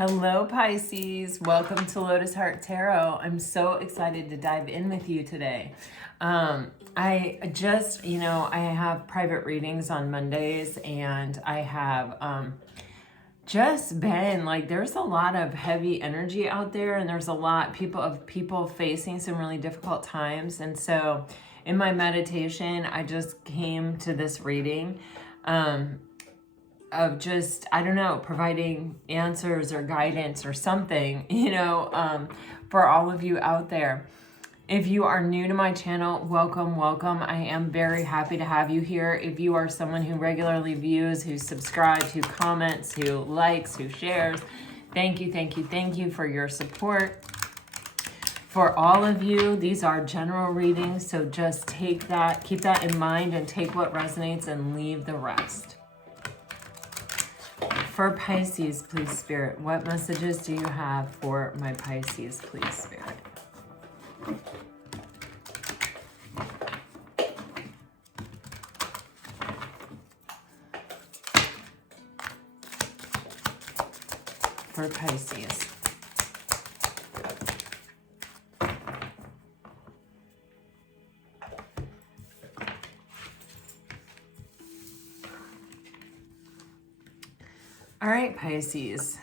Hello, Pisces. Welcome to Lotus Heart Tarot. I'm so excited to dive in with you today. I just, I have private readings on Mondays, and I have just been like, there's a lot of heavy energy out there, and there's a lot of people facing some really difficult times. And so in my meditation, I just came to this reading of just, I don't know, providing answers or guidance or something, for all of you out there. If you are new to my channel, welcome, welcome. I am very happy to have you here. If you are someone who regularly views, who subscribes, who comments, who likes, who shares, thank you, thank you, thank you for your support. For all of you, these are general readings, so just take that, keep that in mind, and take what resonates and leave the rest. For Pisces, please, Spirit, what messages do you have for my Pisces, please, Spirit? For Pisces. All right, Pisces.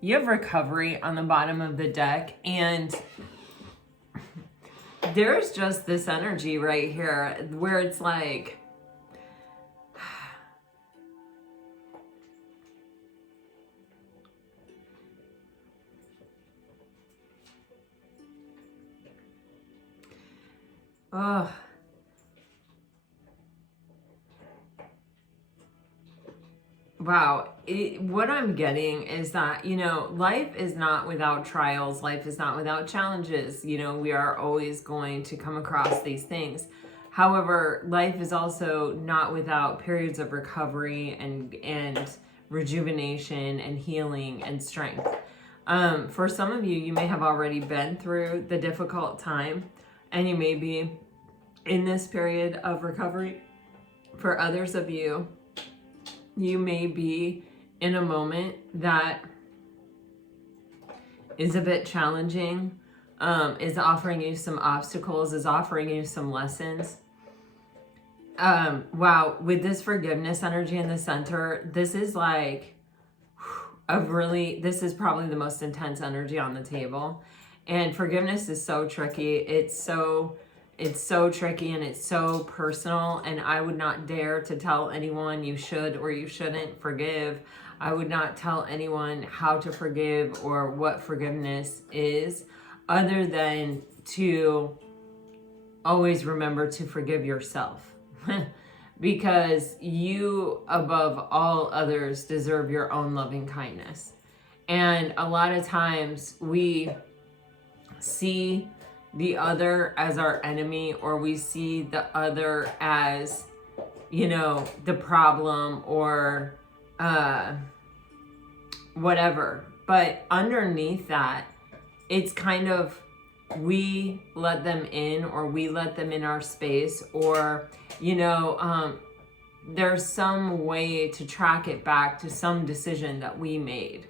You have recovery on the bottom of the deck, and there's just this energy right here where it's like, oh, wow. What I'm getting is that, life is not without trials. Life is not without challenges. We are always going to come across these things. However, life is also not without periods of recovery and rejuvenation and healing and strength. For some of you, you may have already been through the difficult time, and you may be in this period of recovery. For others of you, you may be in a moment that is a bit challenging, is offering you some obstacles, is offering you some lessons. Wow, with this forgiveness energy in the center, this is like this is probably the most intense energy on the table. And forgiveness is so tricky. It's so tricky, and it's so personal, and I would not dare to tell anyone you should or you shouldn't forgive. I would not tell anyone how to forgive or what forgiveness is, other than to always remember to forgive yourself. Because you, above all others, deserve your own loving kindness. And a lot of times we see the other as our enemy, or we see the other as, the problem, or whatever. But underneath that, it's kind of, we let them in, or we let them in our space, or, there's some way to track it back to some decision that we made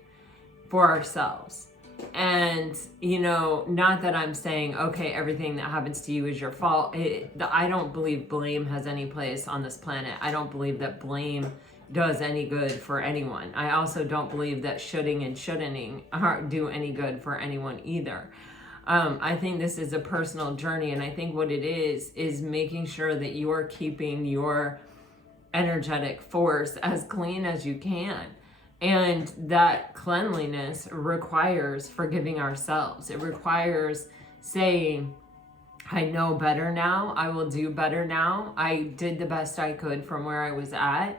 for ourselves. And, not that I'm saying, okay, everything that happens to you is your fault. I don't believe blame has any place on this planet. I don't believe that blame does any good for anyone. I also don't believe that shoulding and shouldn'ting do any good for anyone either. I think this is a personal journey, and I think what it is making sure that you are keeping your energetic force as clean as you can. And that cleanliness requires forgiving ourselves. It requires saying, I know better now. I will do better now. I did the best I could from where I was at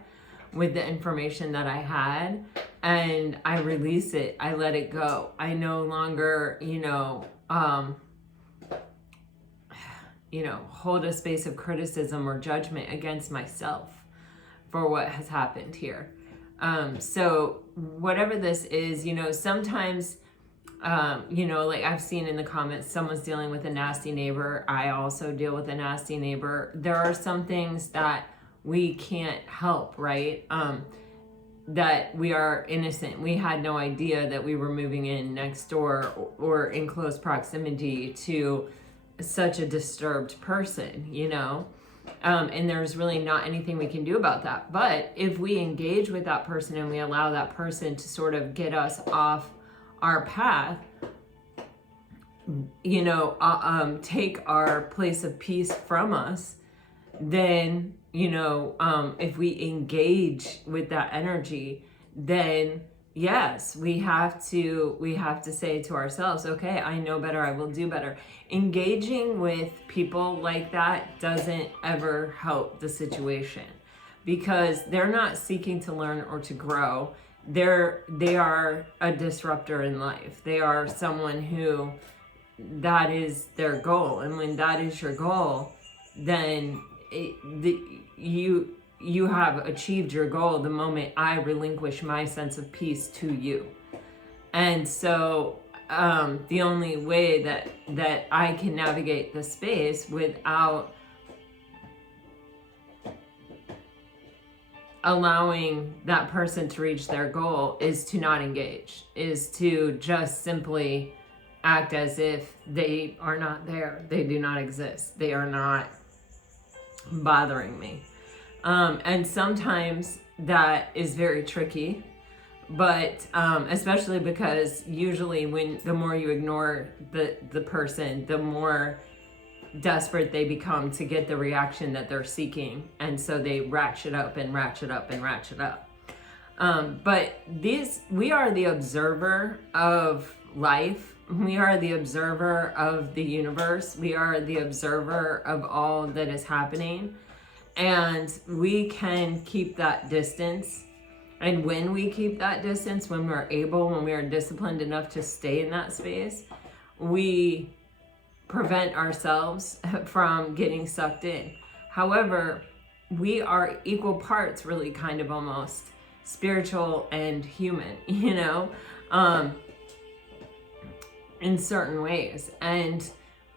with the information that I had, and I release it. I let it go. I no longer, hold a space of criticism or judgment against myself for what has happened here. So whatever this is, sometimes, like I've seen in the comments, someone's dealing with a nasty neighbor. I also deal with a nasty neighbor. There are some things that we can't help, right? That we are innocent. We had no idea that we were moving in next door or in close proximity to such a disturbed person, you know? And there's really not anything we can do about that. But if we engage with that person and we allow that person to sort of get us off our path, you know, take our place of peace from us, then, you know, if we engage with that energy, then yes, we have to say to ourselves, okay, I know better, I will do better. Engaging with people like that doesn't ever help the situation, because they're not seeking to learn or to grow. They are a disruptor in life. They are someone who, that is their goal. And when that is your goal, then you have achieved your goal the moment I relinquish my sense of peace to you. And so the only way that I can navigate the space without allowing that person to reach their goal is to not engage, is to just simply act as if they are not there. They do not exist. They are not bothering me. And sometimes that is very tricky, but especially because usually the more you ignore the person, the more desperate they become to get the reaction that they're seeking. And so they ratchet up and ratchet up and ratchet up. But we are the observer of life. We are the observer of the universe. We are the observer of all that is happening. And we can keep that distance. And when we keep that distance, when we're able, when we are disciplined enough to stay in that space, we prevent ourselves from getting sucked in. However, we are equal parts, really, kind of almost spiritual and human, you know, in certain ways. And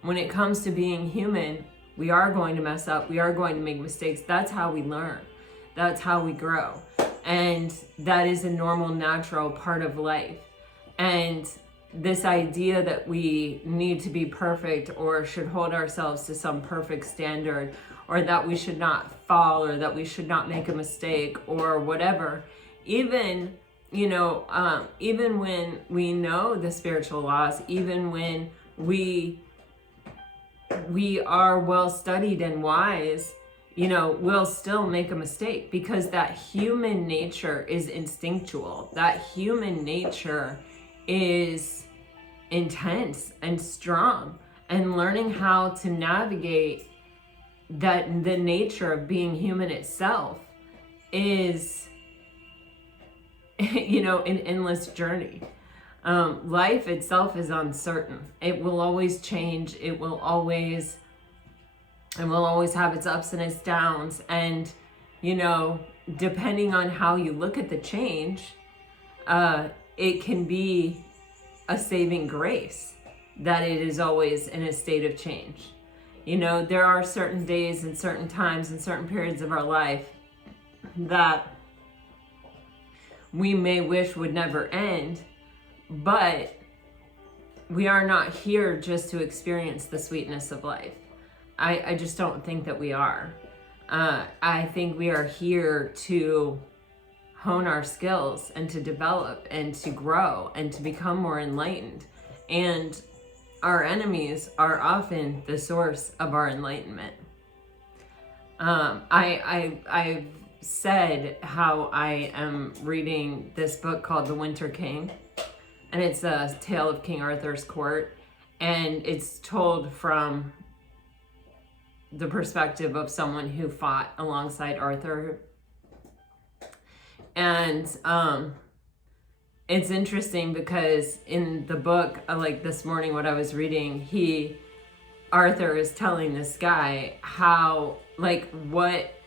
when it comes to being human, we are going to mess up. We are going to make mistakes. That's how we learn. That's how we grow. And that is a normal, natural part of life. And this idea that we need to be perfect or should hold ourselves to some perfect standard, or that we should not fall, or that we should not make a mistake, or whatever, even, you know, even when we know the spiritual laws, even when we are well studied and wise, you know, we'll still make a mistake, because that human nature is instinctual. That human nature is intense and strong, and learning how to navigate that, the nature of being human itself, is, you know, an endless journey. Life itself is uncertain. It will always change. It will always have its ups and its downs. And, you know, depending on how you look at the change, it can be a saving grace that it is always in a state of change. You know, there are certain days and certain times and certain periods of our life that we may wish would never end, but we are not here just to experience the sweetness of life. I just don't think that we are. I think we are here to hone our skills and to develop and to grow and to become more enlightened. And our enemies are often the source of our enlightenment. I've said how I am reading this book called The Winter King, and it's a tale of King Arthur's court, and it's told from the perspective of someone who fought alongside Arthur. And it's interesting because in the book, like this morning, what I was reading, Arthur is telling this guy how, like,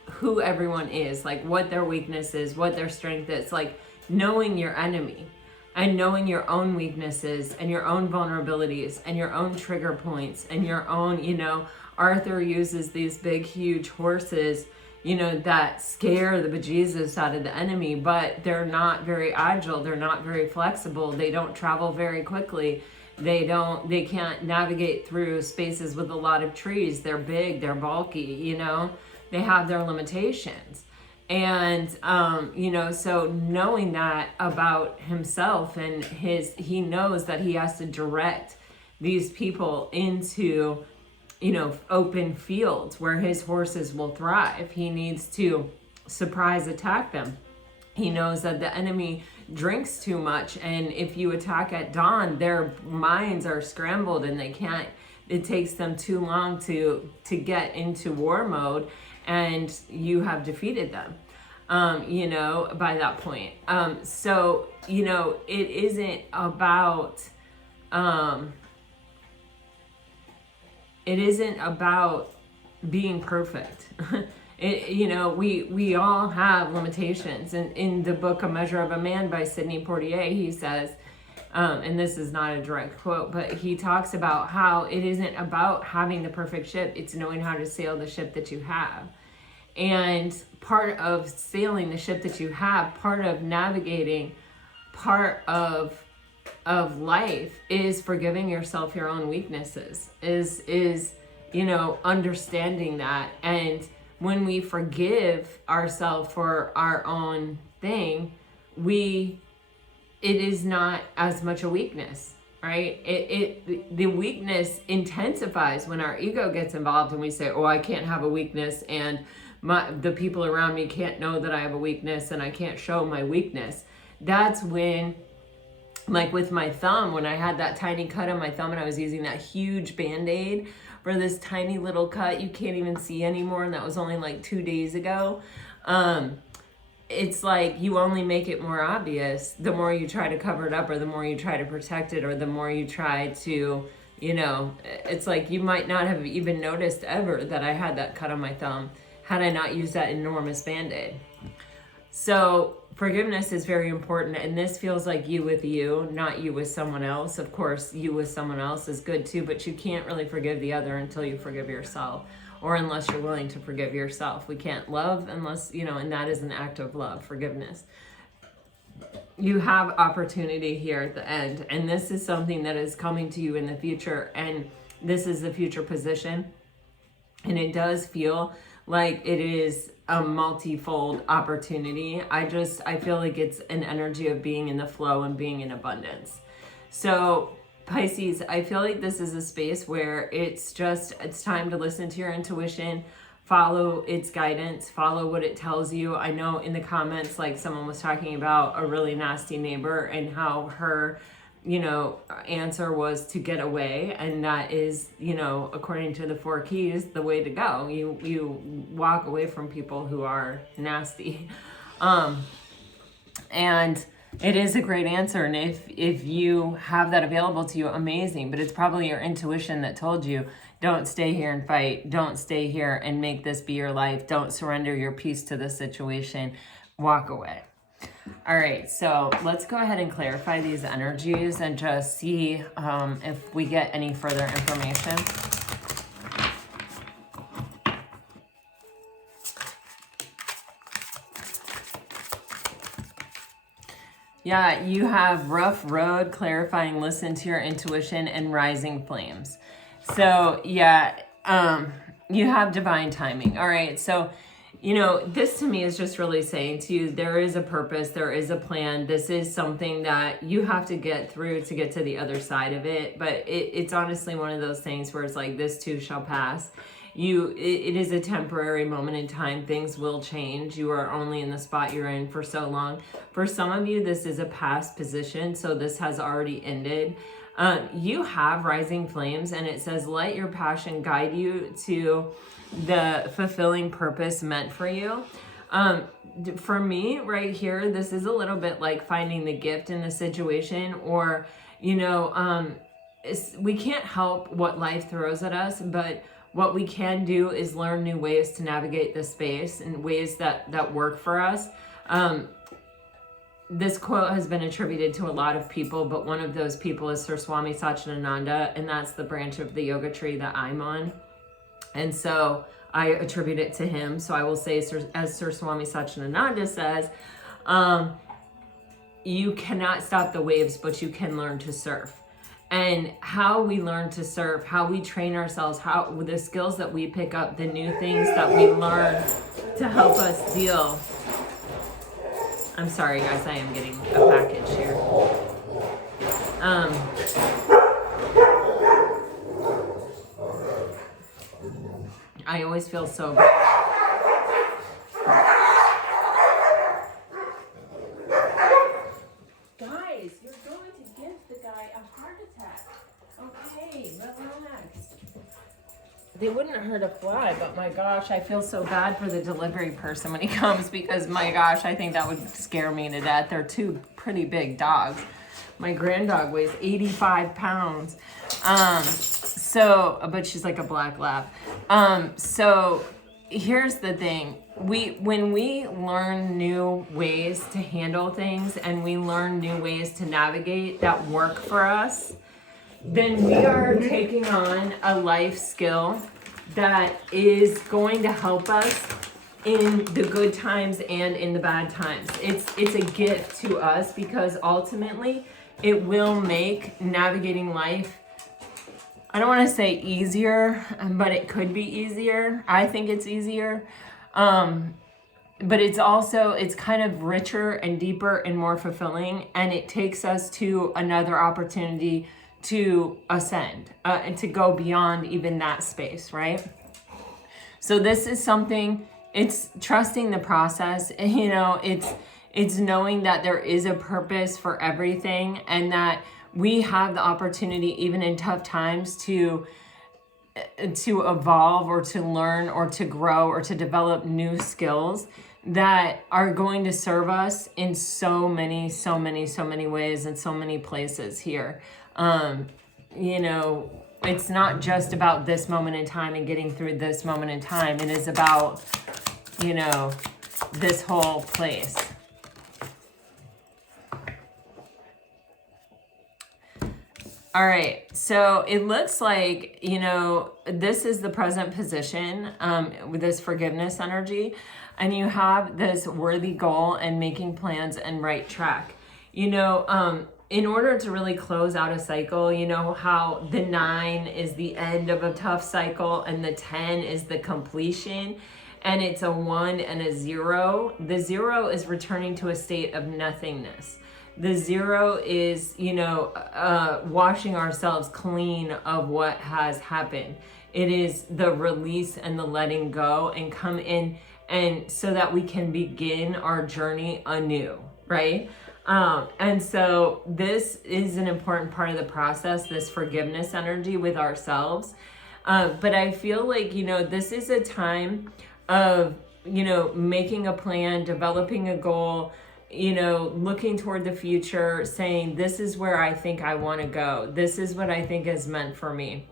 who everyone is, like what their weakness is, what their strength is, like knowing your enemy and knowing your own weaknesses and your own vulnerabilities and your own trigger points and your own, you know, Arthur uses these big, huge horses that scare the bejesus out of the enemy, but they're not very agile. They're not very flexible. They don't travel very quickly. They can't navigate through spaces with a lot of trees. They're big, they're bulky, they have their limitations. And, so knowing that about himself and he knows that he has to direct these people into, open fields where his horses will thrive. He needs to surprise attack them. He knows that the enemy drinks too much, and if you attack at dawn, their minds are scrambled and it takes them too long to get into war mode, and you have defeated them, by that point. So, it isn't about, being perfect. We all have limitations. And in the book, A Measure of a Man by Sidney Poitier, he says, and this is not a direct quote, but he talks about how it isn't about having the perfect ship. It's knowing how to sail the ship that you have. And part of sailing the ship that you have, part of navigating, part of life is forgiving yourself your own weaknesses, is understanding that. And when we forgive ourselves for our own thing, it is not as much a weakness, right? The weakness intensifies when our ego gets involved and we say, oh, I can't have a weakness, and the people around me can't know that I have a weakness, and I can't show my weakness. That's when, like with my thumb, when I had that tiny cut on my thumb and I was using that huge Band-Aid for this tiny little cut you can't even see anymore, and that was only like 2 days ago. It's like you only make it more obvious the more you try to cover it up, or the more you try to protect it, or the more you try to, it's like you might not have even noticed ever that I had that cut on my thumb had I not used that enormous Band-Aid. So forgiveness is very important, and this feels like you with you, not you with someone else. Of course, you with someone else is good too, but you can't really forgive the other until you forgive yourself, or unless you're willing to forgive yourself. We can't love unless, and that is an act of love, forgiveness. You have opportunity here at the end, and this is something that is coming to you in the future, and this is the future position, and it does feel like it is a multifold opportunity. I feel like it's an energy of being in the flow and being in abundance. So Pisces, I feel like this is a space where it's time to listen to your intuition, follow its guidance, follow what it tells you. I know in the comments, like someone was talking about a really nasty neighbor and how her answer was to get away, and that is, according to the 4 keys, the way to go. You walk away from people who are nasty, and it is a great answer. And if you have that available to you, amazing. But it's probably your intuition that told you, don't stay here and fight. Don't stay here and make this be your life. Don't surrender your peace to the situation. Walk away. All right, so let's go ahead and clarify these energies and just see if we get any further information. Yeah, you have rough road, clarifying, listen to your intuition, and rising flames. So yeah, you have divine timing. All right, so this to me is just really saying to you, there is a purpose, there is a plan. This is something that you have to get through to get to the other side of it. But it's honestly one of those things where it's like, this too shall pass. It is a temporary moment in time. Things will change. You are only in the spot you're in for so long. For some of you, this is a past position, so this has already ended. You have rising flames, and it says, let your passion guide you to the fulfilling purpose meant for you. For me right here, this is a little bit like finding the gift in the situation, or, we can't help what life throws at us, but what we can do is learn new ways to navigate the space and ways that work for us. This quote has been attributed to a lot of people, but one of those people is Sir Swami Satchidananda, and that's the branch of the yoga tree that I'm on. And so I attribute it to him. So I will say, as Sir Swami Satchidananda says, you cannot stop the waves, but you can learn to surf. And how we learn to surf, how we train ourselves, how the skills that we pick up, the new things that we learn to help us deal. I'm sorry, guys, I am getting a package here. I always feel so bad. Guys, you're going to give the guy a heart attack. Okay, relax. They wouldn't hurt a fly, but my gosh, I feel so bad for the delivery person when he comes, because my gosh, I think that would scare me to death. They're two pretty big dogs. My granddog weighs 85 pounds. But she's like a black lab. So here's the thing. When we learn new ways to handle things and we learn new ways to navigate that work for us, then we are taking on a life skill that is going to help us in the good times and in the bad times. It's a gift to us, because ultimately it will make navigating life, I don't want to say easier, but it could be easier. I think it's easier. But it's kind of richer and deeper and more fulfilling. And it takes us to another opportunity to ascend and to go beyond even that space, right? So this is something, it's trusting the process. You know, it's knowing that there is a purpose for everything, and that we have the opportunity, even in tough times, to evolve or to learn or to grow or to develop new skills that are going to serve us in so many ways and so many places here. You know, it's not just about this moment in time and getting through this moment in time. It is about, you know, this whole place. All right, so it looks like, you know, this is the present position with this forgiveness energy, and you have this worthy goal and making plans and right track. You know, in order to really close out a cycle, you know how the 9 is the end of a tough cycle and the 10 is the completion, and it's a 1 and a 0. The 0 is returning to a state of nothingness. The 0 is, you know, washing ourselves clean of what has happened. It is the release and the letting go and come in, and so that we can begin our journey anew, right? And so this is an important part of the process, this forgiveness energy with ourselves. But I feel like, you know, this is a time of, you know, making a plan, developing a goal, you know, looking toward the future, saying, this is where I think I want to go. This is what I think is meant for me.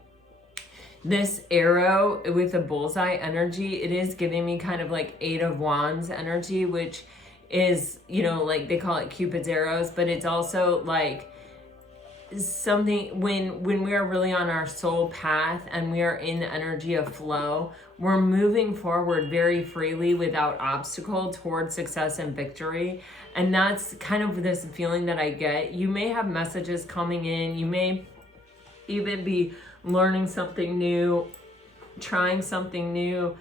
This arrow with the bullseye energy, it is giving me kind of like 8 of Wands energy, which is, you know, like they call it Cupid's arrows, but it's also like something when we are really on our soul path and we are in the energy of flow, we're moving forward very freely without obstacle towards success and victory. And that's kind of this feeling that I get. You may have messages coming in, you may even be learning something new, trying something new,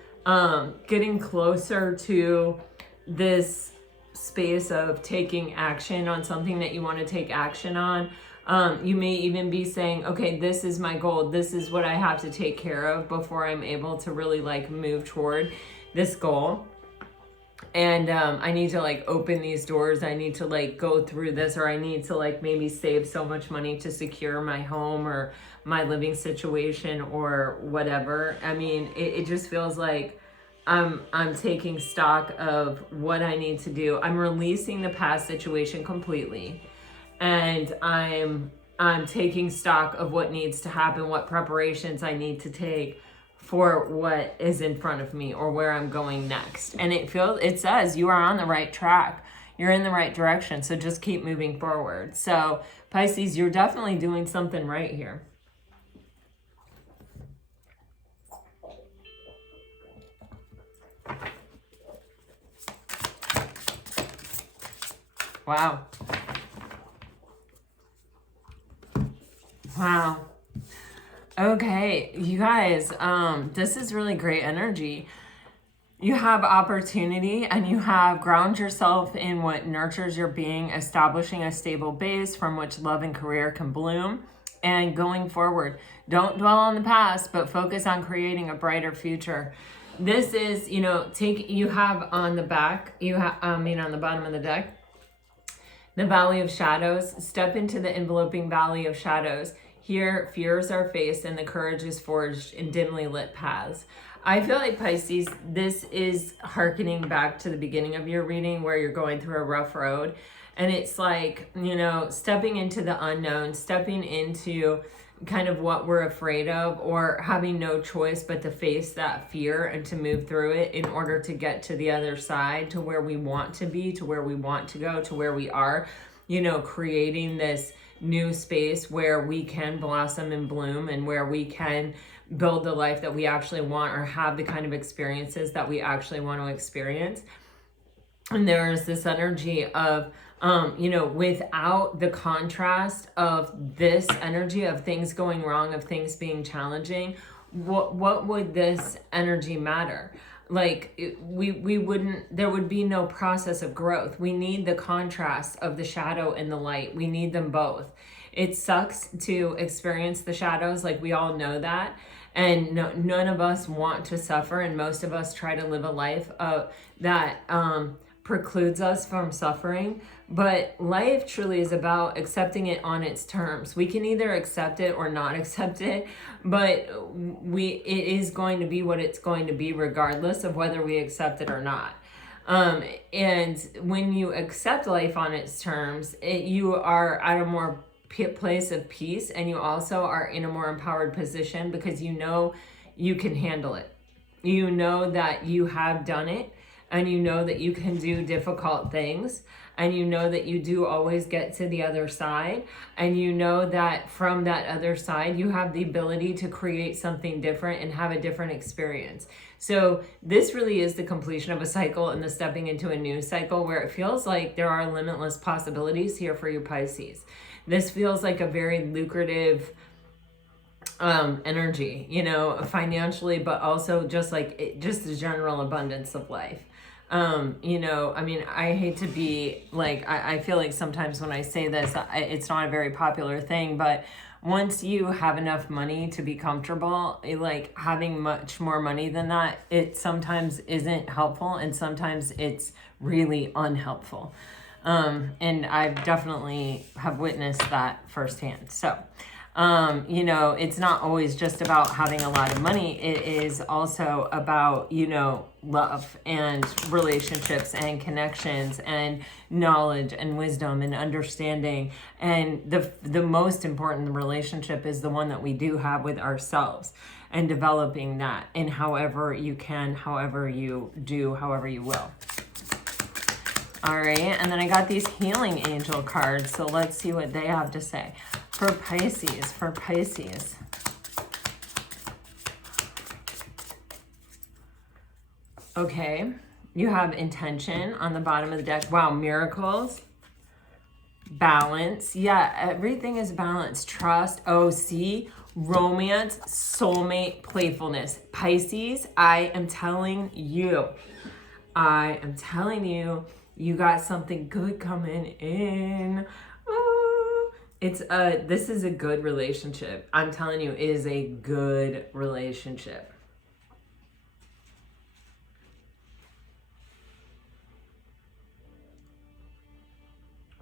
getting closer to this space of taking action on something that you want to take action on. You may even be saying, okay, this is my goal. This is what I have to take care of before I'm able to really like move toward this goal. And I need to like open these doors. I need to like go through this, or I need to like maybe save so much money to secure my home or my living situation or whatever. I mean, it just feels like I'm taking stock of what I need to do. I'm releasing the past situation completely. And I'm taking stock of what needs to happen, what preparations I need to take for what is in front of me or where I'm going next. And it says you are on the right track. You're in the right direction. So just keep moving forward. So Pisces, you're definitely doing something right here. Wow. Wow. Okay, you guys, this is really great energy. You have opportunity and you have ground yourself in what nurtures your being, establishing a stable base from which love and career can bloom. And going forward, don't dwell on the past, but focus on creating a brighter future. This is, you know, you have on the back, on the bottom of the deck, the Valley of Shadows. Step into the enveloping Valley of Shadows. Here, fears are faced and the courage is forged in dimly lit paths. I feel like, Pisces, this is hearkening back to the beginning of your reading where you're going through a rough road. And it's like, you know, stepping into the unknown, stepping into kind of what we're afraid of, or having no choice but to face that fear and to move through it in order to get to the other side, to where we want to be, to where we want to go, to where we are, you know, creating this new space where we can blossom and bloom and where we can build the life that we actually want, or have the kind of experiences that we actually want to experience. And there is this energy of, you know, without the contrast of this energy of things going wrong, of things being challenging, what would this energy matter? Like, we wouldn't, there would be no process of growth. We need the contrast of the shadow and the light. We need them both. It sucks to experience the shadows, like we all know that. And none of us want to suffer, and most of us try to live a life that precludes us from suffering. But life truly is about accepting it on its terms. We can either accept it or not accept it, but it is going to be what it's going to be regardless of whether we accept it or not. And when you accept life on its terms, you are at a more place of peace, and you also are in a more empowered position because you know you can handle it. You know that you have done it, and you know that you can do difficult things, and you know that you do always get to the other side, and you know that from that other side you have the ability to create something different and have a different experience. So this really is the completion of a cycle and the stepping into a new cycle where it feels like there are limitless possibilities here for you, Pisces. This feels like a very lucrative energy, you know, financially, but also just like just the general abundance of life. You know, I mean, I hate to be like, I feel like sometimes when I say this, it's not a very popular thing, but once you have enough money to be comfortable, like having much more money than that, it sometimes isn't helpful, and sometimes it's really unhelpful. And I've definitely have witnessed that firsthand. So, you know, it's not always just about having a lot of money. It is also about, you know, love and relationships and connections and knowledge and wisdom and understanding. And the most important relationship is the one that we do have with ourselves, and developing that in however you can, however you do, however you will. All right, and then I got these healing angel cards, so let's see what they have to say. For Pisces. Okay, you have intention on the bottom of the deck. Wow, miracles, balance. Yeah, everything is balance. Trust. Oh, see, romance, soulmate, playfulness. Pisces, I am telling you, you got something good coming in. Ooh. This is a good relationship. I'm telling you, it is a good relationship.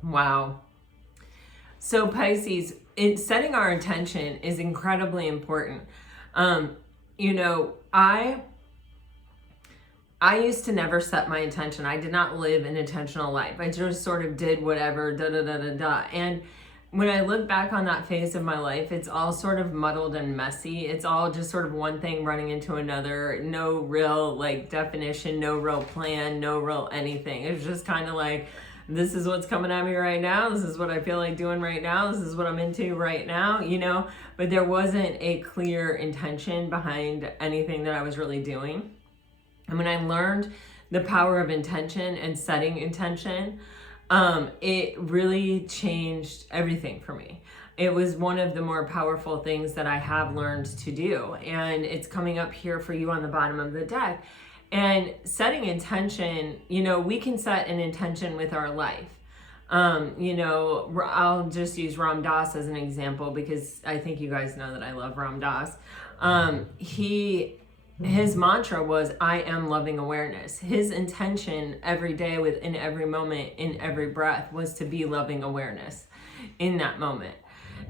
Wow. So Pisces, setting our intention is incredibly important. You know, I used to never set my intention. I did not live an intentional life. I just sort of did whatever, And when I look back on that phase of my life, it's all sort of muddled and messy. It's all just sort of one thing running into another. No real like definition, no real plan, no real anything. It's just kind of like, this is what's coming at me right now. This is what I feel like doing right now. This is what I'm into right now, you know? But there wasn't a clear intention behind anything that I was really doing. And when I learned the power of intention and setting intention, it really changed everything for me. It was one of the more powerful things that I have learned to do. And it's coming up here for you on the bottom of the deck. And setting intention, you know, we can set an intention with our life. You know, I'll just use Ram Dass as an example because I think you guys know that I love Ram Dass. His mantra was, I am loving awareness. His intention every day, within every moment, in every breath, was to be loving awareness in that moment.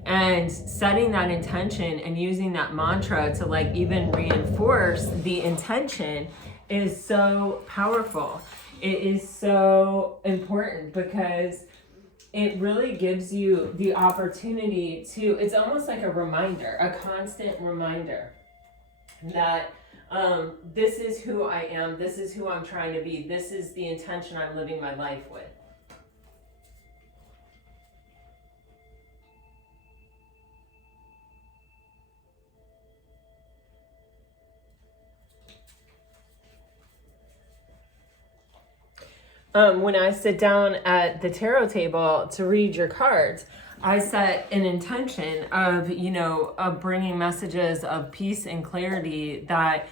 And setting that intention and using that mantra to like even reinforce the intention is so powerful. It is so important because it really gives you the opportunity to, it's almost like a reminder, a constant reminder that this is who I am, this is who I'm trying to be, this is the intention I'm living my life with. When I sit down at the tarot table to read your cards, I set an intention of, you know, of bringing messages of peace and clarity that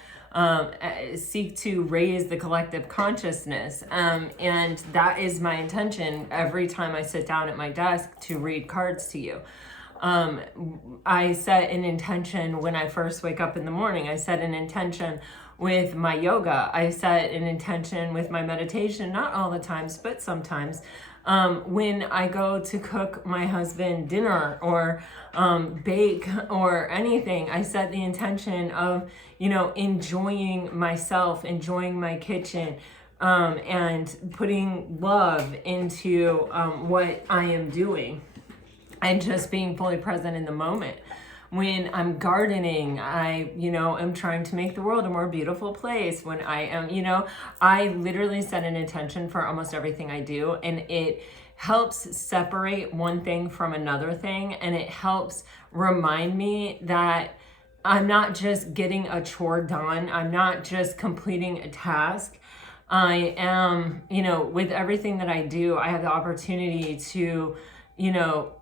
seek to raise the collective consciousness. And that is my intention every time I sit down at my desk to read cards to you. I set an intention when I first wake up in the morning. I set an intention with my yoga. I set an intention with my meditation, not all the times, but sometimes. When I go to cook my husband dinner or bake or anything, I set the intention of, you know, enjoying myself, enjoying my kitchen, and putting love into what I am doing and just being fully present in the moment. When I'm gardening, I, you know, am trying to make the world a more beautiful place. When I am, you know, I literally set an intention for almost everything I do, and it helps separate one thing from another thing, and it helps remind me that I'm not just getting a chore done. I'm not just completing a task. I am, you know, with everything that I do, I have the opportunity to, you know,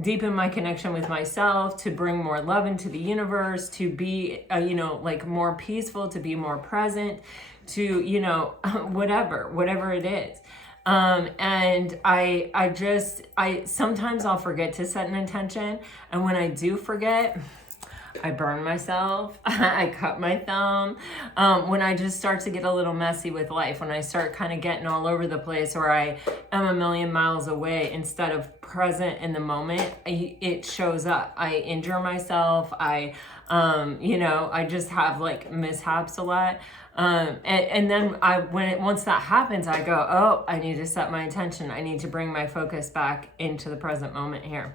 deepen my connection with myself, to bring more love into the universe, to be, you know, like more peaceful, to be more present, to, you know, whatever it is. And I sometimes I'll forget to set an intention. And when I do forget, I burn myself, I cut my thumb. When I just start to get a little messy with life, when I start kind of getting all over the place, or I am a million miles away instead of present in the moment, it shows up. I injure myself. I, you know, I just have like mishaps a lot. And then once that happens, I go, oh, I need to set my intention. I need to bring my focus back into the present moment here.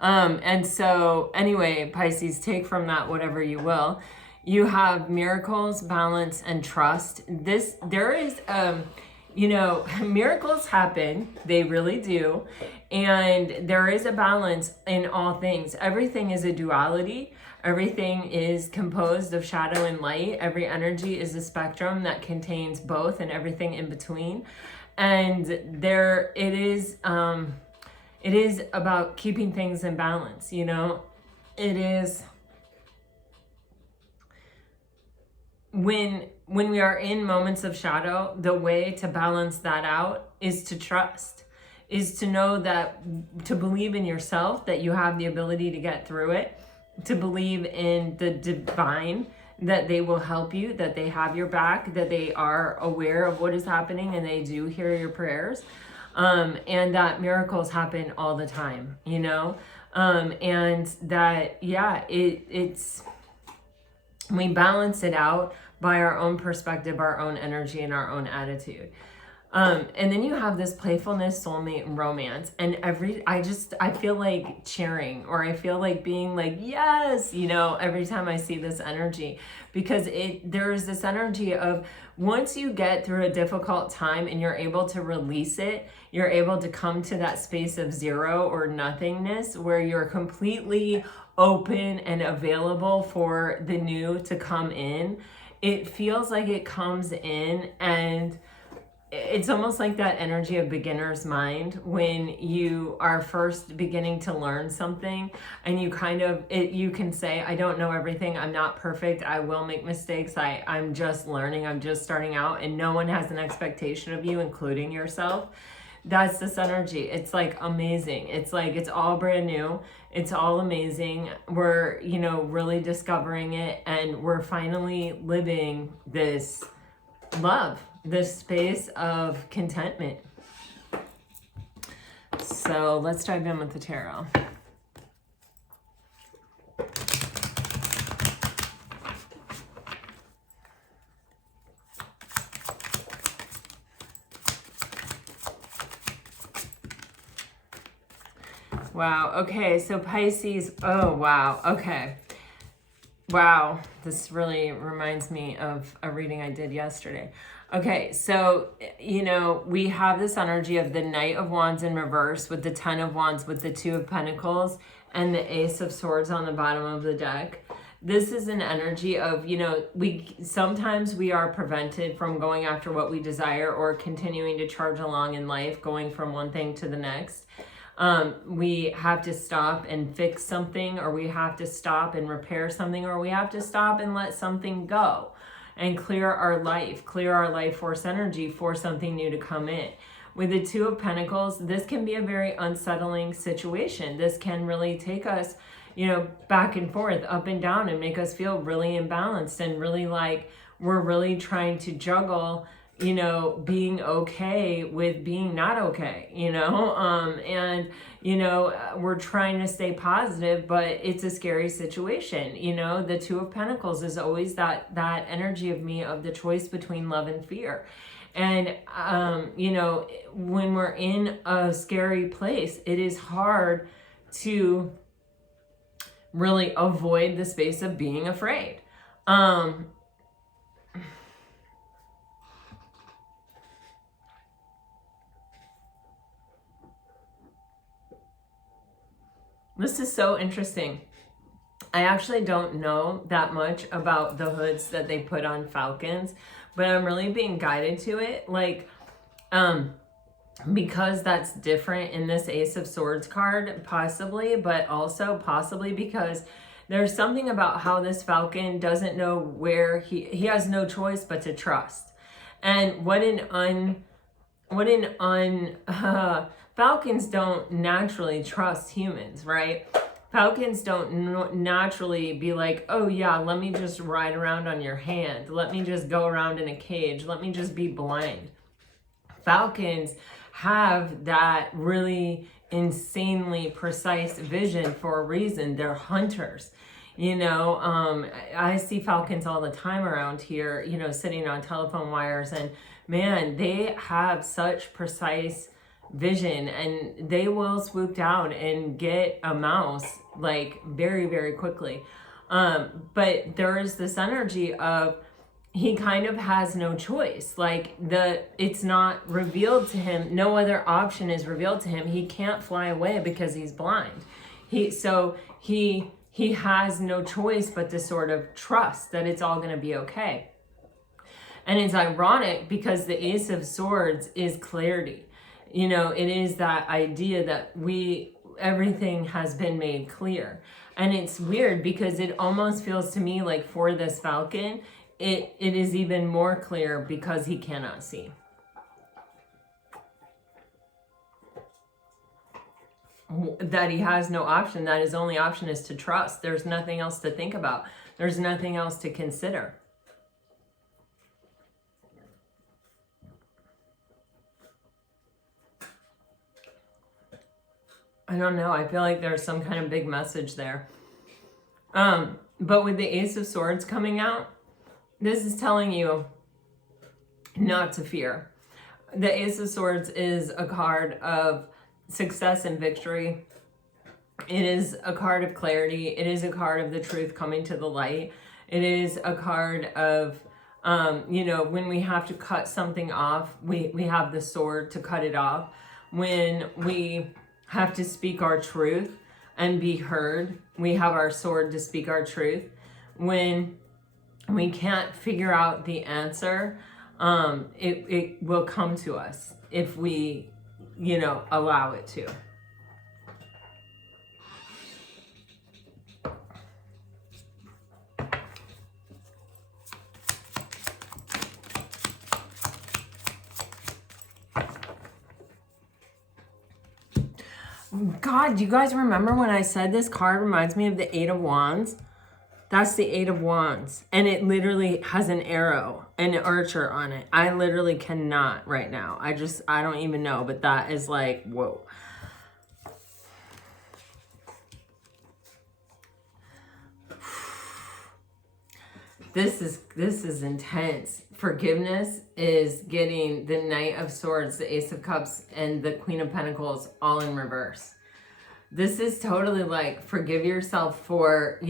And so anyway, Pisces, take from that whatever you will. You have miracles, balance, and trust. There is, you know, miracles happen. They really do. And there is a balance in all things. Everything is a duality. Everything is composed of shadow and light. Every energy is a spectrum that contains both and everything in between. And it is about keeping things in balance, you know? It is when we are in moments of shadow, the way to balance that out is to trust, is to know that, to believe in yourself, that you have the ability to get through it, to believe in the divine, that they will help you, that they have your back, that they are aware of what is happening and they do hear your prayers. And that miracles happen all the time, you know? And that, yeah, it's, we balance it out by our own perspective, our own energy, and our own attitude. And then you have this playfulness, soulmate, and romance. And I feel like cheering, or I feel like being like, yes, you know, every time I see this energy, because there's this energy of once you get through a difficult time and you're able to release it, you're able to come to that space of zero or nothingness where you're completely open and available for the new to come in. It feels like it comes in and it's almost like that energy of beginner's mind when you are first beginning to learn something, and you kind of, you can say, I don't know everything, I'm not perfect, I will make mistakes, I'm just learning, I'm just starting out, and no one has an expectation of you, including yourself. That's this energy. It's like amazing. It's like it's all brand new. It's all amazing. We're, you know, really discovering it, and we're finally living this love, this space of contentment. So let's dive in with the tarot. Wow. Okay. So Pisces. Oh, wow. Okay. Wow. This really reminds me of a reading I did yesterday. Okay. So, you know, we have this energy of the Knight of Wands in reverse with the 10 of Wands with the 2 of Pentacles and the Ace of Swords on the bottom of the deck. This is an energy of, you know, sometimes we are prevented from going after what we desire or continuing to charge along in life, going from one thing to the next. We have to stop and fix something, or we have to stop and repair something, or we have to stop and let something go and clear our life force energy for something new to come in. With the 2 of Pentacles, this can be a very unsettling situation. This can really take us, you know, back and forth, up and down, and make us feel really imbalanced and really like we're really trying to juggle, you know, being okay with being not okay, you know, and, you know, we're trying to stay positive, but it's a scary situation. You know, the 2 of Pentacles is always that energy of me, of the choice between love and fear. And, you know, when we're in a scary place, it is hard to really avoid the space of being afraid. This is so interesting. I actually don't know that much about the hoods that they put on falcons, but I'm really being guided to it. Like, because that's different in this Ace of Swords card, possibly, but also possibly because there's something about how this falcon doesn't know where he has no choice but to trust. And falcons don't naturally trust humans, right? Falcons don't naturally be like, oh yeah, let me just ride around on your hand. Let me just go around in a cage. Let me just be blind. Falcons have that really insanely precise vision for a reason. They're hunters. You know, I see falcons all the time around here, you know, sitting on telephone wires, and man, they have such precise vision, and they will swoop down and get a mouse like very, very quickly. But there is this energy of he kind of has no choice. Like it's not revealed to him. No other option is revealed to him. He can't fly away because he's blind. He has no choice but to sort of trust that it's all going to be okay. And it's ironic because the Ace of Swords is clarity. You know, it is that idea that everything has been made clear. And it's weird because it almost feels to me like for this falcon, it is even more clear because he cannot see. That he has no option, that his only option is to trust. There's nothing else to think about. There's nothing else to consider. I don't know. I feel like there's some kind of big message there. But with the Ace of Swords coming out, this is telling you not to fear. The Ace of Swords is a card of success and victory. It is a card of clarity. It is a card of the truth coming to the light. It is a card of, you know, when we have to cut something off, we have the sword to cut it off. When we have to speak our truth and be heard, we have our sword to speak our truth. When we can't figure out the answer, it will come to us if we, allow it to. God, do you guys remember when I said this card reminds me of the Eight of Wands? That's the Eight of Wands. And it literally has an arrow and an archer on it. I literally cannot right now. I don't even know. But that is like, whoa. This is intense. Forgiveness is getting the Knight of Swords, the Ace of Cups, and the Queen of Pentacles all in reverse. This is totally like, forgive yourself for,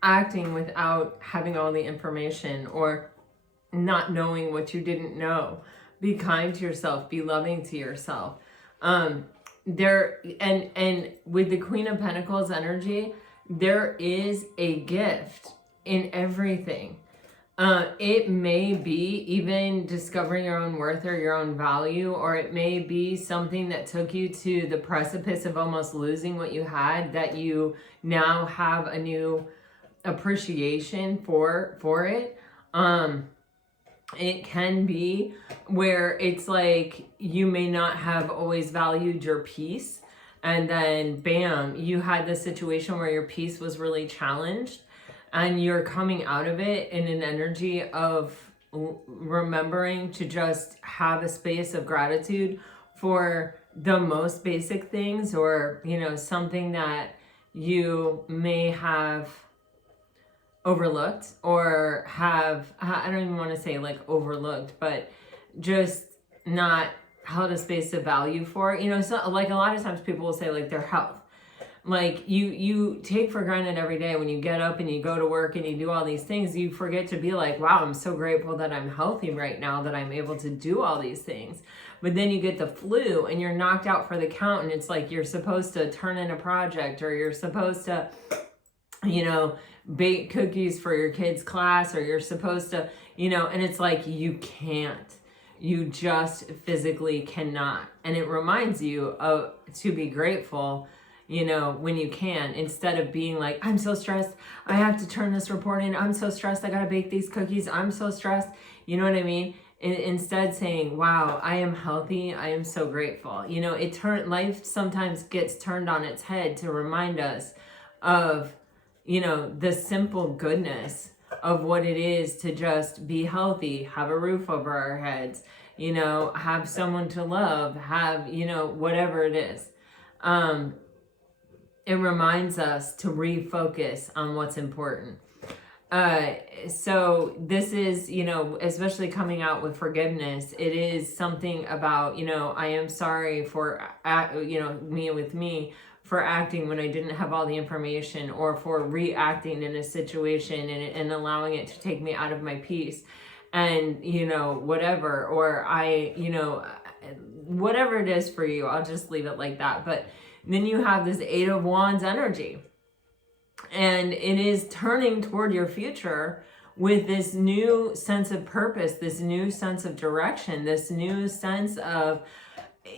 acting without having all the information or not knowing what you didn't know. Be kind to yourself. Be loving to yourself. And with the Queen of Pentacles energy, there is a gift in everything. It may be even discovering your own worth or your own value, or it may be something that took you to the precipice of almost losing what you had, that you now have a new appreciation for it. It can be where it's like you may not have always valued your peace, and then bam, you had this situation where your peace was really challenged, and you're coming out of it in an energy of remembering to just have a space of gratitude for the most basic things, or something that you may have overlooked, or have, I don't even want to say like overlooked, but just not held a space of value for. So like a lot of times people will say like their health. Like you take for granted every day when you get up and you go to work and you do all these things, you forget to be like, wow, I'm so grateful that I'm healthy right now, that I'm able to do all these things. But then you get the flu and you're knocked out for the count, and it's like you're supposed to turn in a project, or you're supposed to, bake cookies for your kids' class, or you're supposed to, and it's like you can't. You just physically cannot. And it reminds you to be grateful, when you can, instead of being like, I'm so stressed, I have to turn this report in, I'm so stressed, I gotta bake these cookies, I'm so stressed, you know what I mean? Instead saying, wow, I am healthy, I am so grateful. Life sometimes gets turned on its head to remind us of, the simple goodness of what it is to just be healthy, have a roof over our heads, have someone to love, have, whatever it is. It reminds us to refocus on what's important. So this is, especially coming out with forgiveness, it is something about, I am sorry for, me for acting when I didn't have all the information, or for reacting in a situation and allowing it to take me out of my peace, and, whatever, or whatever it is for you, I'll just leave it like that. But then you have this Eight of Wands energy, and it is turning toward your future with this new sense of purpose, this new sense of direction, this new sense of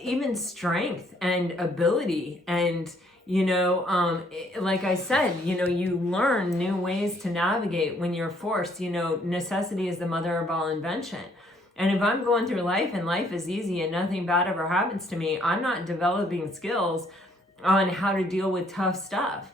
even strength and ability. And, like I said, you learn new ways to navigate when you're forced. Necessity is the mother of all invention. And if I'm going through life and life is easy and nothing bad ever happens to me, I'm not developing skills on how to deal with tough stuff.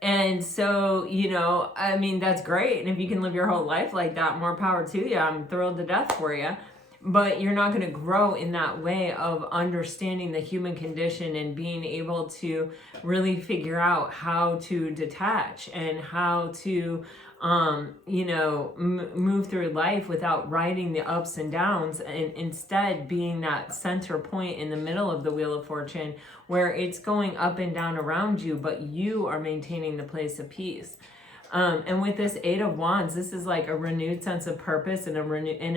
And so, that's great. And if you can live your whole life like that, more power to you. I'm thrilled to death for you. But you're not going to grow in that way of understanding the human condition and being able to really figure out how to detach and how to, move through life without riding the ups and downs, and instead being that center point in the middle of the Wheel of Fortune where it's going up and down around you, but you are maintaining the place of peace. And with this Eight of Wands, this is like a renewed sense of purpose and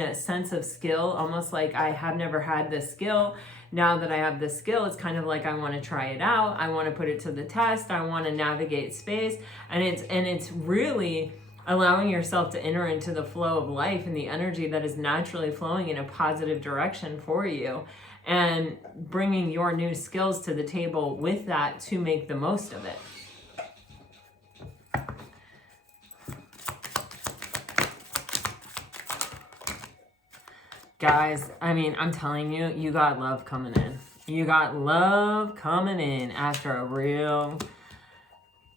a sense of skill, almost like I have never had this skill. Now that I have this skill, it's kind of like I want to try it out. I want to put it to the test. I want to navigate space. And it's really allowing yourself to enter into the flow of life and the energy that is naturally flowing in a positive direction for you, and bringing your new skills to the table with that to make the most of it. Guys, I mean, I'm telling you, you got love coming in. You got love coming in after a real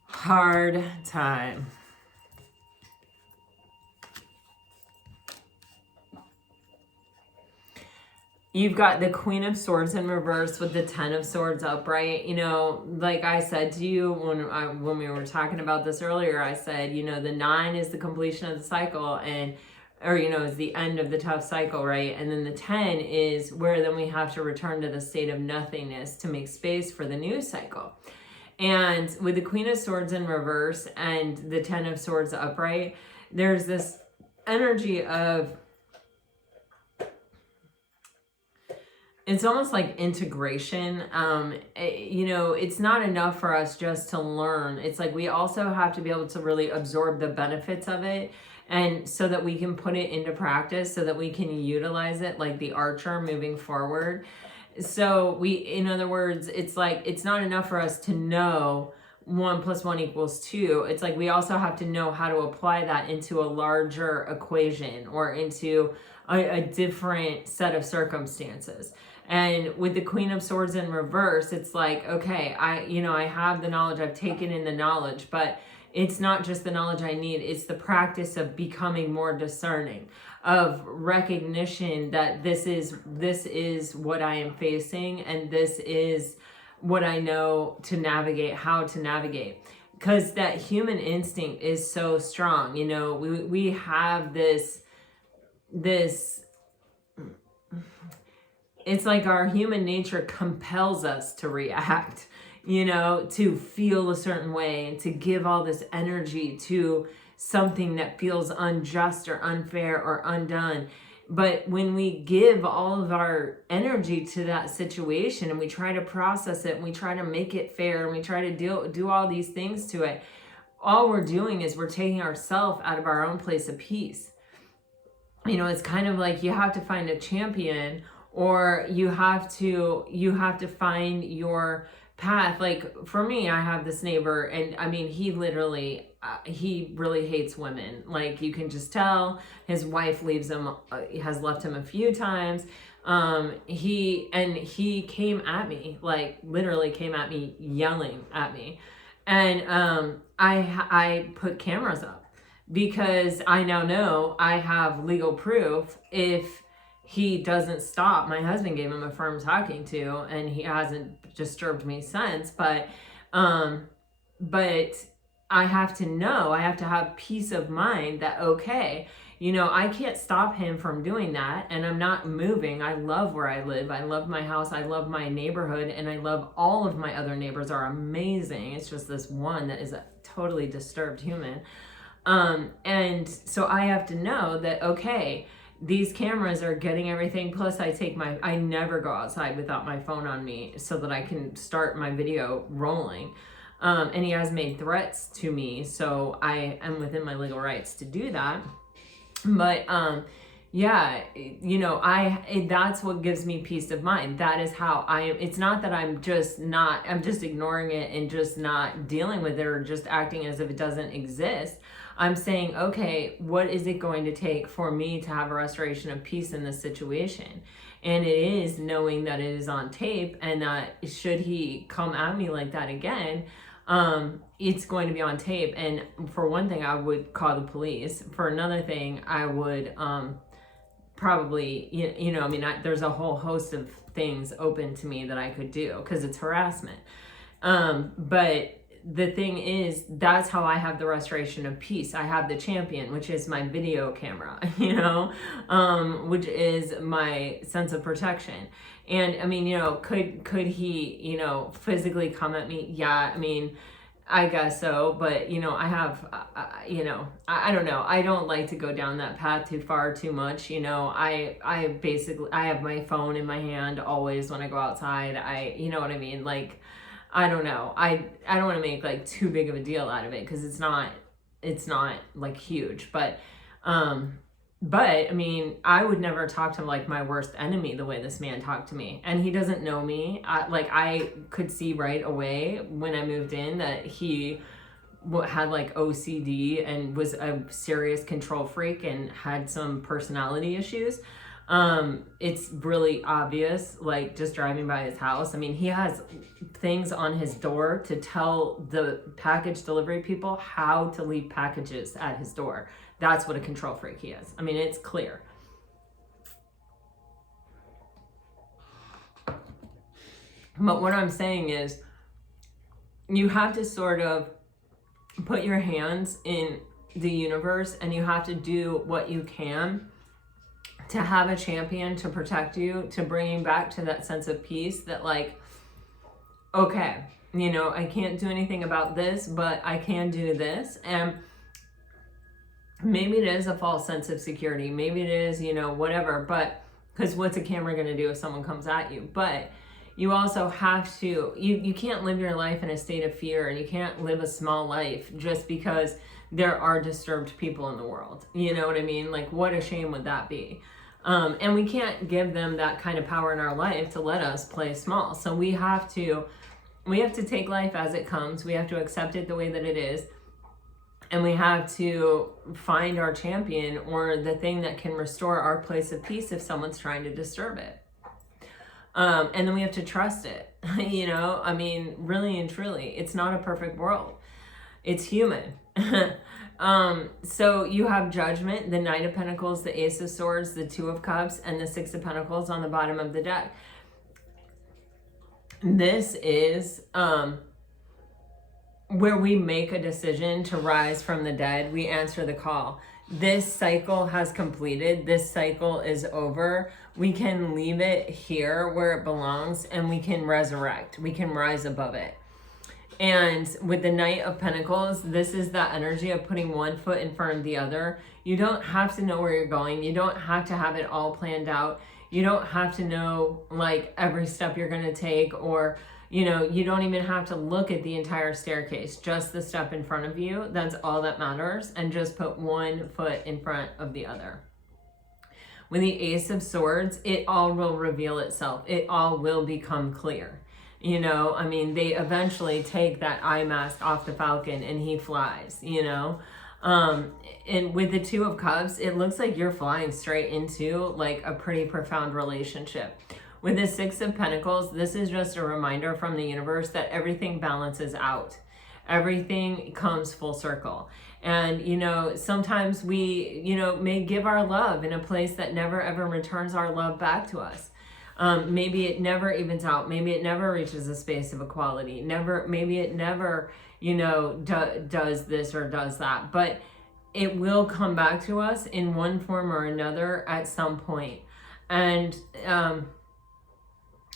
hard time. You've got the Queen of Swords in reverse with the Ten of Swords upright. You know, like I said to you when we were talking about this earlier, I said, you know, the 9 is the completion of the cycle, or, you know, is the end of the tough cycle, right? And then the 10 is where then we have to return to the state of nothingness to make space for the new cycle. And with the Queen of Swords in reverse and the 10 of Swords upright, there's this energy of, it's almost like integration. You know, it's not enough for us just to learn. It's like we also have to be able to really absorb the benefits of it, and so that we can put it into practice, so that we can utilize it like the archer moving forward. So in other words, it's like, it's not enough for us to know 1 + 1 = 2. It's like we also have to know how to apply that into a larger equation or into a different set of circumstances. And with the Queen of Swords in reverse, it's like, okay, I have the knowledge, I've taken in the knowledge, but it's not just the knowledge I need, it's the practice of becoming more discerning, of recognition that this is what I am facing, and this is what I know to navigate, how to navigate. Because that human instinct is so strong. You know, we have this, it's like our human nature compels us to react, you know, to feel a certain way and to give all this energy to something that feels unjust or unfair or undone. But when we give all of our energy to that situation and we try to process it and we try to make it fair and we try to do all these things to it, all we're doing is we're taking ourselves out of our own place of peace. You know, it's kind of like you have to find a champion, or you have to find your path. Like for me, I have this neighbor, and I mean, he really hates women. Like you can just tell. His wife leaves him, has left him a few times. He came at me, like literally came at me, yelling at me. And I put cameras up because I now know I have legal proof. If he doesn't stop, my husband gave him a firm talking to, and he hasn't disturbed me since, but I have to know, I have to have peace of mind that, okay, you know, I can't stop him from doing that, and I'm not moving. I love where I live. I love my house. I love my neighborhood, and I love all of my other neighbors are amazing. It's just this one that is a totally disturbed human. And so I have to know that, okay, these cameras are getting everything. Plus I never go outside without my phone on me so that I can start my video rolling. And he has made threats to me, so I am within my legal rights to do that. But yeah, you know, that's what gives me peace of mind. That is how it's not that I'm just ignoring it and just not dealing with it or just acting as if it doesn't exist. I'm saying, okay, what is it going to take for me to have a restoration of peace in this situation? And it is knowing that it is on tape, and that should he come at me like that again, it's going to be on tape. And for one thing, I would call the police. For another thing, I would probably, you know, I mean, there's a whole host of things open to me that I could do because it's harassment. But the thing is, that's how I have the restoration of peace. I have the champion, which is my video camera, you know, which is my sense of protection. And I mean, you know, could he, you know, physically come at me? Yeah, I mean, I guess so. But, you know, I have, you know, I don't know. I don't like to go down that path too much. You know, I have my phone in my hand always when I go outside. You know what I mean? Like, I don't know. I don't want to make like too big of a deal out of it because it's it's not like huge, but I mean, I would never talk to like my worst enemy the way this man talked to me, and he doesn't know me. I could see right away when I moved in that he had like OCD and was a serious control freak and had some personality issues. It's really obvious, like just driving by his house. I mean, he has things on his door to tell the package delivery people how to leave packages at his door. That's what a control freak he is. I mean, it's clear. But what I'm saying is, you have to sort of put your hands in the universe, and you have to do what you can to have a champion to protect you, to bring you back to that sense of peace that like, okay, you know, I can't do anything about this, but I can do this. And maybe it is a false sense of security. Maybe it is, you know, whatever, but because what's a camera going to do if someone comes at you? But you also have to, you can't live your life in a state of fear, and you can't live a small life just because there are disturbed people in the world. You know what I mean? Like, what a shame would that be? And we can't give them that kind of power in our life to let us play small. So we have to take life as it comes. We have to accept it the way that it is. And we have to find our champion, or the thing that can restore our place of peace if someone's trying to disturb it. And then we have to trust it. You know, I mean, really and truly, it's not a perfect world. It's human. So you have Judgment, the Knight of Pentacles, the Ace of Swords, the Two of Cups, and the Six of Pentacles on the bottom of the deck. This is where we make a decision to rise from the dead. We answer the call. This cycle has completed. This cycle is over. We can leave it here where it belongs, and we can resurrect. We can rise above it. And with the Knight of Pentacles, this is that energy of putting one foot in front of the other. You don't have to know where you're going. You don't have to have it all planned out. You don't have to know like every step you're going to take, or, you know, you don't even have to look at the entire staircase, just the step in front of you. That's all that matters. And just put one foot in front of the other. With the Ace of Swords, it all will reveal itself. It all will become clear. You know, I mean, they eventually take that eye mask off the Falcon and he flies, you know. And with the Two of Cups, it looks like you're flying straight into like a pretty profound relationship. With the Six of Pentacles, this is just a reminder from the universe that everything balances out. Everything comes full circle. And, you know, sometimes we, you know, may give our love in a place that never ever returns our love back to us. Maybe it never evens out. Maybe it never reaches a space of equality. Maybe it never, you know, does this or does that. But it will come back to us in one form or another at some point. And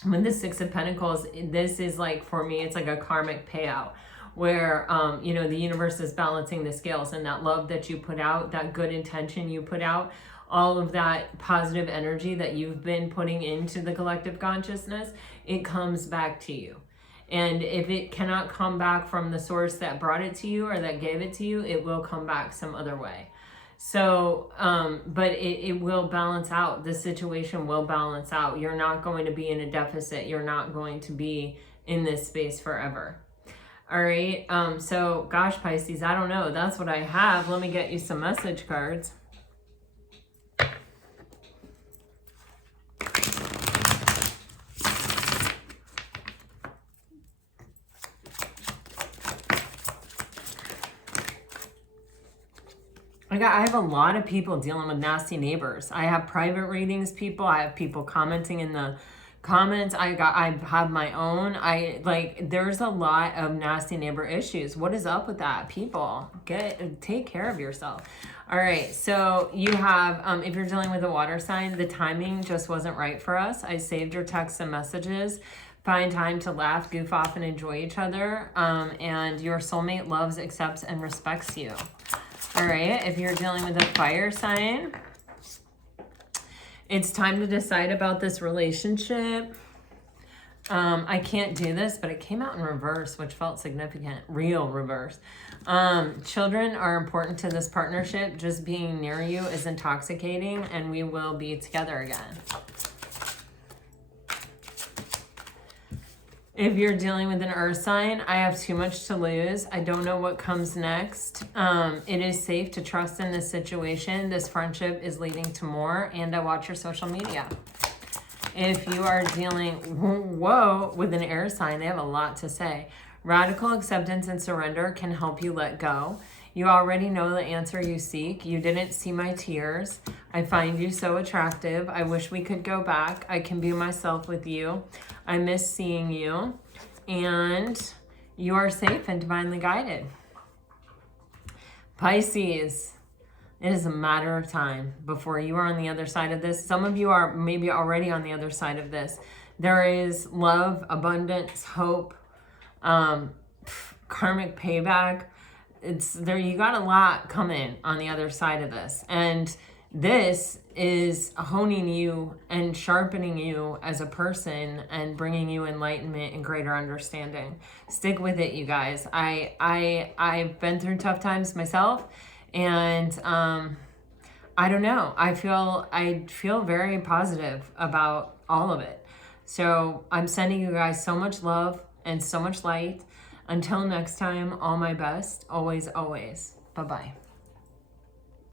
with the Six of Pentacles, this is like, for me, it's like a karmic payout where, you know, the universe is balancing the scales, and that love that you put out, that good intention you put out, all of that positive energy that you've been putting into the collective consciousness, it comes back to you. And if it cannot come back from the source that brought it to you or that gave it to you, it will come back some other way. So, but it will balance out. The situation will balance out. You're not going to be in a deficit. You're not going to be in this space forever. All right. So gosh, Pisces, I don't know. That's what I have. Let me get you some message cards. I have a lot of people dealing with nasty neighbors. I have private readings, people. I have people commenting in the comments. I have my own. There's a lot of nasty neighbor issues. What is up with that? People, take care of yourself. All right. So you have, if you're dealing with a water sign, the timing just wasn't right for us. I saved your texts and messages. Find time to laugh, goof off, and enjoy each other. And your soulmate loves, accepts, and respects you. All right, if you're dealing with a fire sign, it's time to decide about this relationship. I can't do this, but it came out in reverse, which felt significant. Real reverse. Children are important to this partnership. Just being near you is intoxicating, and we will be together again. If you're dealing with an earth sign, I have too much to lose. I don't know what comes next. It is safe to trust in this situation. This friendship is leading to more, and I watch your social media. If you are dealing, with an air sign, they have a lot to say. Radical acceptance and surrender can help you let go. You already know the answer you seek. You didn't see my tears. I find you so attractive. I wish we could go back. I can be myself with you. I miss seeing you. And you are safe and divinely guided. Pisces, it is a matter of time before you are on the other side of this. Some of you are maybe already on the other side of this. There is love, abundance, hope, karmic payback. It's there. You got a lot coming on the other side of this. And this is honing you and sharpening you as a person and bringing you enlightenment and greater understanding. Stick with it, you guys. I've been through tough times myself, and I don't know. I feel very positive about all of it. So I'm sending you guys so much love and so much light. Until next time, all my best, always, always. Bye-bye.